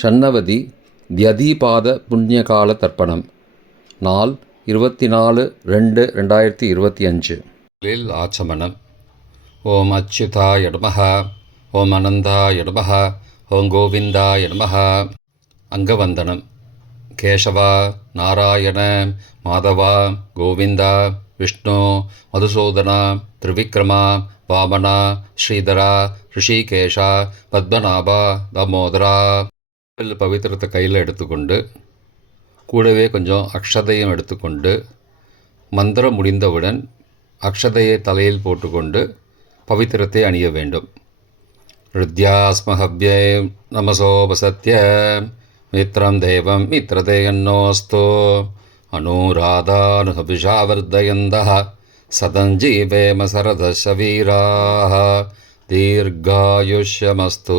ஷண்ணவதி தியதீபாத புண்ணியகால தர்ப்பணம். நாள் இருபத்தி நாலு ரெண்டு ரெண்டாயிரத்தி இருபத்தி அஞ்சு லில் ஆச்சமனம் ஓம் அச்சுதா நமः ஓம் அனந்தா நமः ஓம் கோவிந்தா நமः அங்கவந்தனம். கேசவா நாராயண மாதவா கோவிந்தா விஷ்ணு மதுசூதனா திரிவிக்ரமா வாமனா ஸ்ரீதரா ரிஷிகேஷா பத்மநாபா தாமோதரா. பவித்திரத்தை கையில் எடுத்துக்கொண்டு கூடவே கொஞ்சம் அக்ஷதையும் எடுத்துக்கொண்டு மந்திரம் முடிந்தவுடன் அக்ஷதையை தலையில் போட்டுக்கொண்டு பவித்திரத்தை அணிய வேண்டும். ஹிருத்யாஸ்மஹவ்யே நமசோபசத்ய மித்ரம் தேவம் மித்ரதேயன்னோஸ்தோ அனுராதானுஹபிஷாவர்தயந்தः சதஞ்சீவேம சரதசவீராः தீர்காயுஷ்யமஸ்து.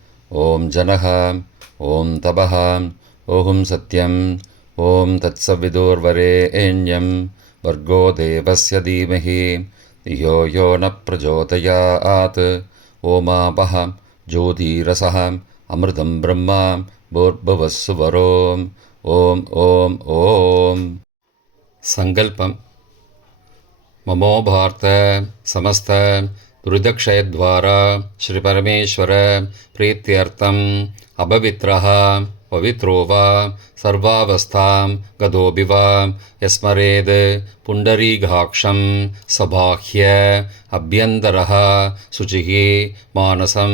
ॐ जनः ॐ तपः ॐ सत्यम् ॐ तत्सविदुर्वरे वर्गो देवस्य धीमहि यो यो न प्रचोदयात्। ओमापः ज्योतिरसः ज्योतिरसहा अमृतं ब्रह्मां भूर्भुवत्सुवरोम् ॐ ॐ ॐ। सङ्कल्पं भार्ता समस्त दुरिदक्षयद्वारा श्रीपरमेश्वर प्रीत्यर्थम् अपवित्रः पवित्रो वा सर्वावस्थां गतोऽपि वा यस्मरेद् पुण्डरीकाक्षं सबाह्य अभ्यन्तरः शुचिः मानसं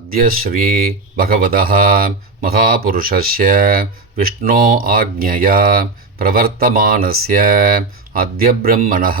अद्य श्रीभगवतः महापुरुषस्य विष्णो आज्ञया प्रवर्तमानस्य अद्य ब्रह्मणः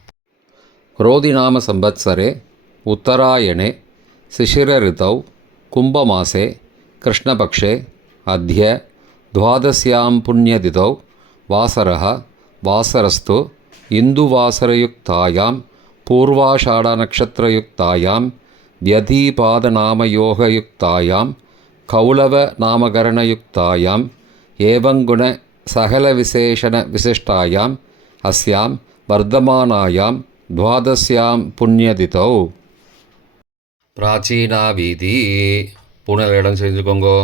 क्रोधिनाम संवत्सरे उत्तरायणे शिशिरऋतौ कुम्भमासे कृष्णपक्षे अद्य द्वादश्यां पुण्यतिथौ वासरः वासरस्तु इन्दुवासरयुक्तायां पूर्वाषाढनक्षत्रयुक्तायां व्यधीपादनामयोगयुक्तायां कौलवनामकरणयुक्तायाम् एवङ्गुणसकलविशेषणविशिष्टायाम् अस्यां वर्धमानायां द्वादश्यां पुण्यतिथौ பிராச்சீனா வீதி பூனல் இடம் செஞ்சுக்கோங்கோ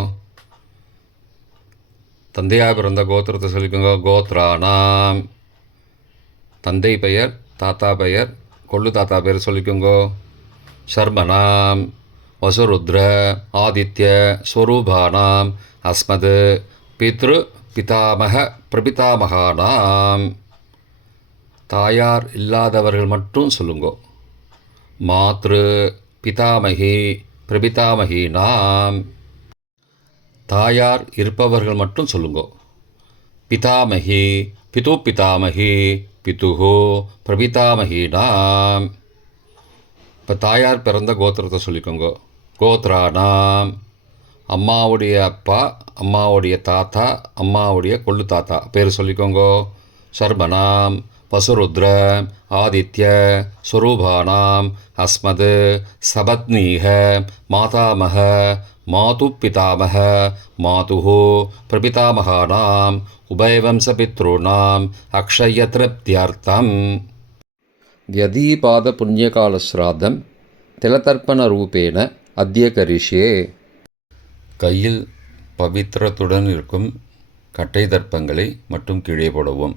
தந்தையாக பிறந்த கோத்திரத்தை சொல்லிக்கோங்க கோத்ரானாம் தந்தை பெயர் தாத்தா பெயர் கொள்ளு தாத்தா பெயர் சொல்லிக்கோங்கோ சர்மனாம் வசுருத்ர ஆதித்ய ஸ்வரூபானாம் அஸ்மது பித்ரு பிதாமக பிரபிதாமகானாம் தாயார் இல்லாதவர்கள் மட்டும் சொல்லுங்கோ. மாத்ரு பிதாமகி பிரபிதாமகி நாம். தாயார் இருப்பவர்கள் மட்டும் சொல்லுங்கோ. பிதாமகி பிது பிதாமகி பிதுகோ பிரபிதாமகினாம் இப்போ தாயார் பிறந்த கோத்திரத்தை சொல்லிக்கோங்க. கோத்ரானாம் அம்மாவுடைய அப்பா அம்மாவுடைய தாத்தா அம்மாவுடைய கொள்ளு தாத்தா பேர் சொல்லிக்கோங்க. சர்மனாம் பசுருத்ர ஆதித்ய ஸ்வரூபானாம் அஸ்மது சபத்னீக மாதாமக மாது பிதாமக மாதுः பிரபிதாமகானாம் உபயவம்சபித்ॄணாம் அக்ஷயத்ருப்தியர்த்தம் व्यदीपादपुण्यकालश्राद्धं तिलतर्पणरूपेण अद्य करिष्ये கையில் பவித்திரத்துடன் இருக்கும் கட்டை தர்ப்பங்களை மட்டும் கீழே போடவும்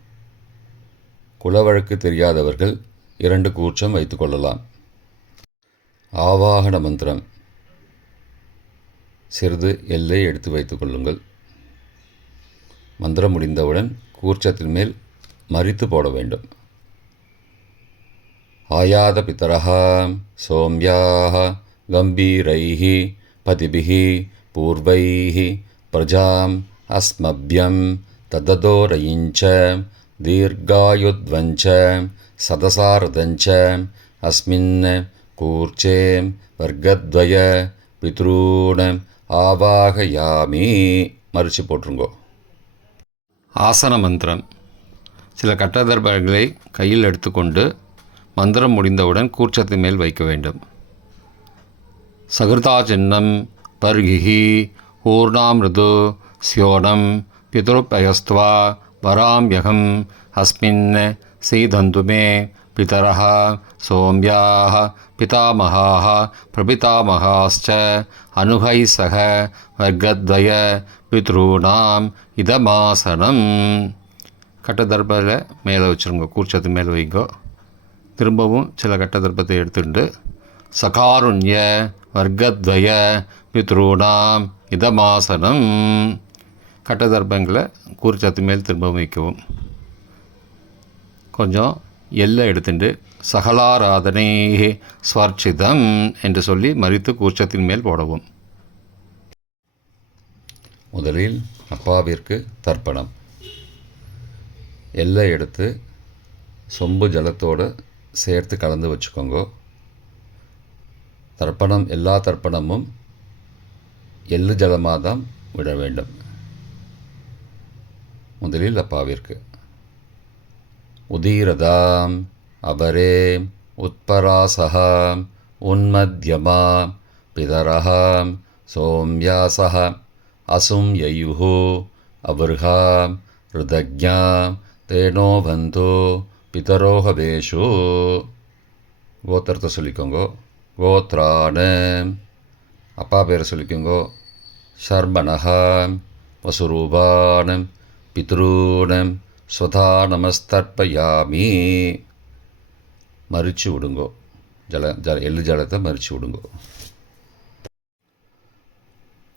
குலவழக்கு தெரியாதவர்கள் இரண்டு கூற்றம் வைத்துக்கொள்ளலாம் ஆவாகன மந்திரம். சிறிது எல்லை எடுத்து வைத்துக்கொள்ளுங்கள் மந்திரம் முடிந்தவுடன் கூர்ச்சத்தின் மேல் மறித்து போட வேண்டும். ஆயாத பித்தரா சோம்யாக கம்பீரைः பதிபிः பூர்வைः பிரஜாம் அஸ்மபியம் தததோரையிஞ்ச दीर्घायुध्वञ्च सदसारदञ्च अस्मिन् कूर्चे वर्गद्वय பித்ரூண ஆவாகயாமி மறிச்சு போட்டுருங்கோ ஆசன மந்திரம் சில கட்டதர்பங்களை கையில் எடுத்துக்கொண்டு மந்திரம் முடிந்தவுடன் கூர்ச்சத்தின் மேல் வைக்க வேண்டும் சகிருதா சின்னம் பர்கிஹி ஊர்ணாமிருது ஸ்யோனம் பிதுருப்பயஸ்துவா वराम्यहं अस्मिन् सीदन्तु मे पितरः सोम्याः पितामहाः प्रपितामहाश्च अनुहैः सह வர்க்கத்வய பித்ரூணாம் இதமாசனம் கட்டதர்பில் மேலே வச்சுருங்க கூர்ச்சத்து மேலே வைங்கோ. திரும்பவும் சில கட்டதர்பத்தை எடுத்துட்டு சகாருண்ய வர்க்கத்வய பித்ரூணாம் இதமாசனம் கட்டதர்ப்பங்களை கூர்ச்சத்து மேல் திரும்ப வைக்கவும். கொஞ்சம் எல்லை எடுத்துட்டு சகலாராதனை ஸ்வர்ச்சிதம் என்று சொல்லி மறித்து கூர்ச்சத்தின் மேல் போடவும். முதலில் அப்பாவிற்கு தர்ப்பணம். எல்லை எடுத்து சொம்பு ஜலத்தோடு சேர்த்து கலந்து வச்சுக்கோங்க. தர்ப்பணம் எல்லா தர்ப்பணமும் எள்ளு ஜலமாக தான் விட வேண்டும். முதலில் அப்பாவிற்கு உதீரதாம் அபரே உத்பராசா உன்மத்யமா பிதரஹாம் சோம்யாசா அசும் யயுஹு அபர்ஹாம் ருதஜா தேனோபந்து பிதரோகவேஷு. கோத்திரத்தை சொல்லிக்கோங்கோ. கோத்ரான. அப்பா பேரை சொல்லிக்கோங்கோ. ஷர்மணஹாம் வசுரூபானம் பித்ரூணம் ஸ்வதா நமஸ்தர்ப்பயாமி. மறிச்சு விடுங்கோ. ஜல ஜல எள்ளு ஜலத்தை மறிச்சு விடுங்கோ.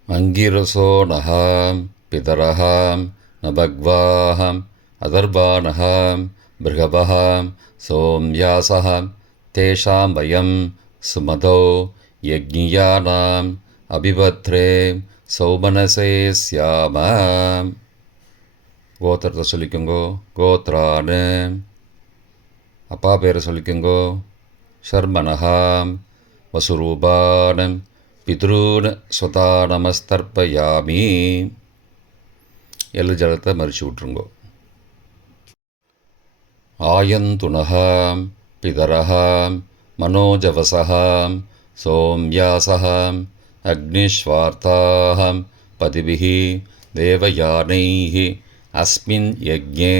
அங்கிரசோனஹாம் பிதரஹாம் நபக்வாஹாம் அதர்பானஹாம் பிருகபஹாம் சோம்யாசஹாம் தேஷாம் வயம் சுமதோ யஜ்ஞியானாம் அபிபத்ரே சௌமனசே சியாமாம் கோத்திரத்தை சொல்லிக்கோங்கோ. கோத்ரானு அப்பா பேரை சொல்லிக்கோங்கோ. ஷர்மனஹாம் வசுரூபானம். பித்ரூன் ஸ்வதா நமஸ்தர்ப்பயாமி எள்ளு ஜலத்தை மறிச்சு விட்ருங்கோ ஆயந்துனகாம் பிதரகாம் மனோஜவசகாம் சோம்யாசகாம் அக்னிஸ்வார்த்தாகம் பதிபிः தேவயானைஹி. अस्मिन् यज्ञे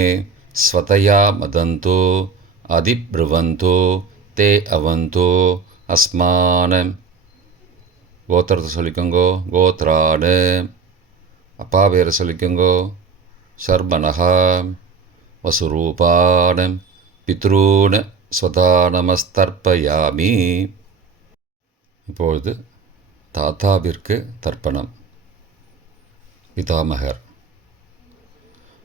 स्वतया मदन्तो अधिब्रुवन्तो ते अवन्तो अस्मान् கோத்திரத்தை சொல்லிக்கோங்கோ கோத்ராடு அப்பா பேரை சொல்லிக்கோங்கோ சர்பனகா வசுரூபான் பித்ரூன் ஸ்வதா நமஸ்தர்ப்பயாமி இப்பொழுது தாத்தாவிற்கு தர்ப்பணம் பிதாமகர்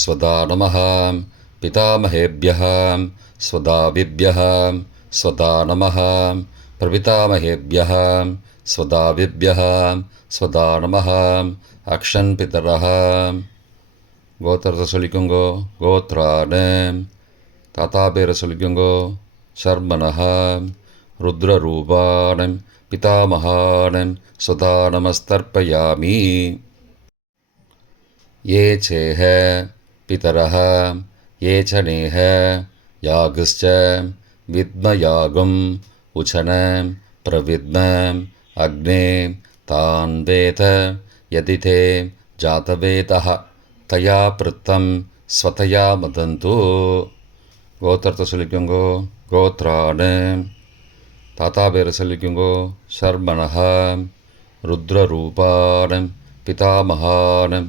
स्वदा नमः पितामहेभ्यः स्वदाविभ्यः स्वदा नमः प्रपितामहेभ्यः स्वदाविभ्यः स्वदा नमः अक्षन् पितरः கோத்திரத்தை சொல்லிக்கோங்கோ கோத்ரான தாத்தா பேரை சொல்லிக்கோங்கோ சர்மனஹா ருத்ரரூபானம் பிதாமகானம் சுதா நமஸ்தர்ப்பயாமி ये चेह पितरः ये च नेह यागश्च विद्मयागुम् उचन प्रविद्म अग्ने तान् वेद यदि ते जातवेदः तया पृत्तं स्वतया मदन्तु கோத்திரத்தை சொல்லிக்கோங்கோ கோத்ரான தாத்தா பேரை சொல்லிக்கோங்கோ சர்மனஹா ருத்ரரூபானம் பிதாமகானம்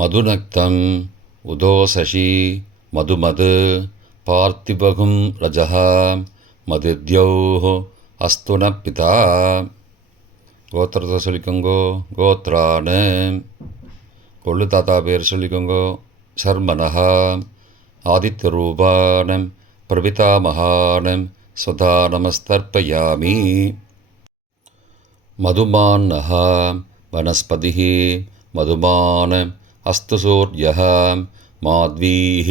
மதுநக்தம் உதோசசி மதுமது பார்த்திபகும் ரஜः மதித்யோः அஸ்து ந பிதா. கோத்திரத்தை சொல்லிக்கோங்கோ கோத்ரான்னு கொள்ளு தாத்தா பேர் சொல்லிக்கோங்கோ சர்மனஹா. ஆதித்ய ரூபானம் பிரபிதாமகானம் சதா நமஸ்தர்ப்பயாமி மதுமான்னஹா வனஸ்பதி மதுமான. अस्तु सूर्यः माध्वीः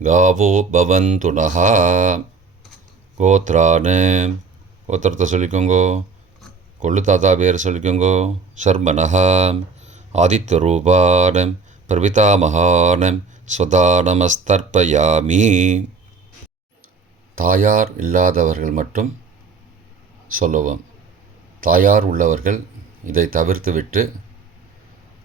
गावो भवन्तु नः கோத்ரான் கோத்திரத்தை சொல்லிக்கோங்கோ கொள்ளு தாத்தா பேர் சொல்லிக்கோங்கோ சர்மனஹா ஆதித்யரூபானம் பிரபிதாமகானம் ஸ்வதா நமஸ்தர்ப்பயாமி தாயார் இல்லாதவர்கள் மட்டும் சொல்லவும் தாயார் உள்ளவர்கள் இதை தவிர்த்துவிட்டு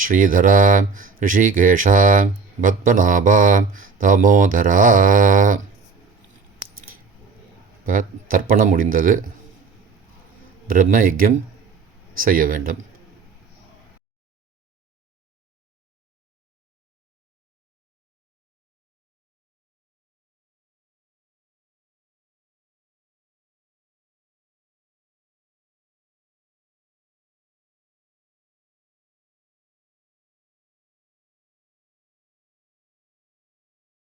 ஸ்ரீதரா ரிஷிகேஷா பத்மநாபா தாமோதரா இப்போ தர்ப்பணம் முடிந்தது. பிரம்ம யஜ்யம் செய்ய வேண்டும்.